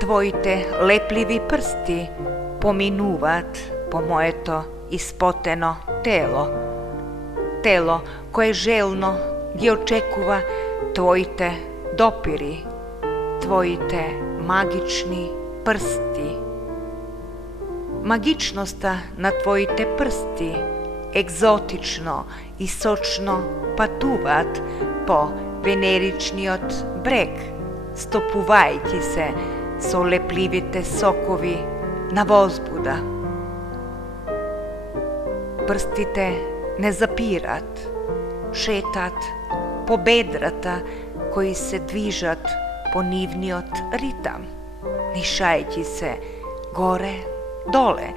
Твоите лепливи прсти поминуваат по моето испотено тело. Тело кое желно ги очекува Твоите допири, Твоите магични прсти. Магичноста на Твоите прсти екзотично и сочно патуваат по венеричниот брег, стопувајќи се со лепливите сокови на возбуда. Прстите не запират, шетат по бедрата кои се движат по нивниот ритам, нишајќи се горе-доле,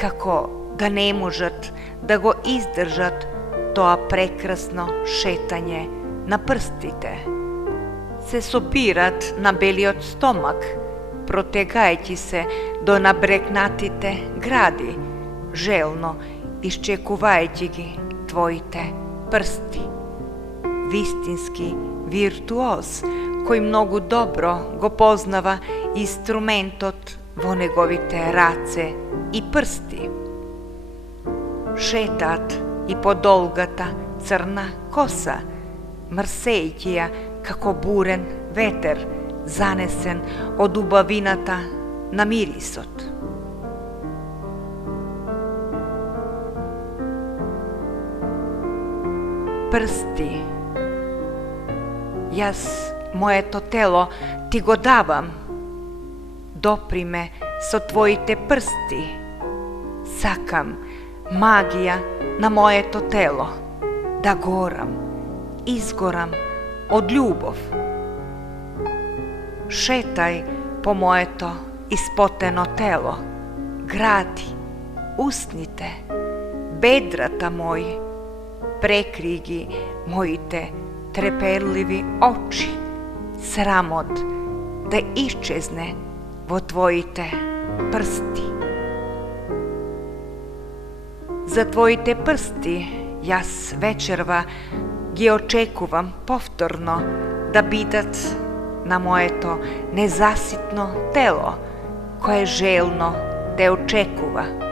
како да не можат да го издржат тоа прекрасно шетање на прстите. Се сопират на белиот стомак, протегајќи се до набрекнатите гради, желно исчекувајќи ги Твоите прсти. Вистински виртуоз, кој многу добро го познава инструментот во неговите раце и прсти. Шетаат и по долгата црна коса, мрсејќи ја како бурен ветер, занесен од убавината на мирисот. Прсти, јас моето тело ти го давам, допри ме со Твоите прсти. Сакам магија на моето тело, да горам, изгорам од љубов. Шетај по моето испотено тело, гради устните, бедрата мои, прекри ги моите треперливи очи, срамот да исчезне во Твоите прсти. За Твоите прсти јас вечерва ги очекувам повторно да бидат на моето незаситно тело, кое желно те очекува.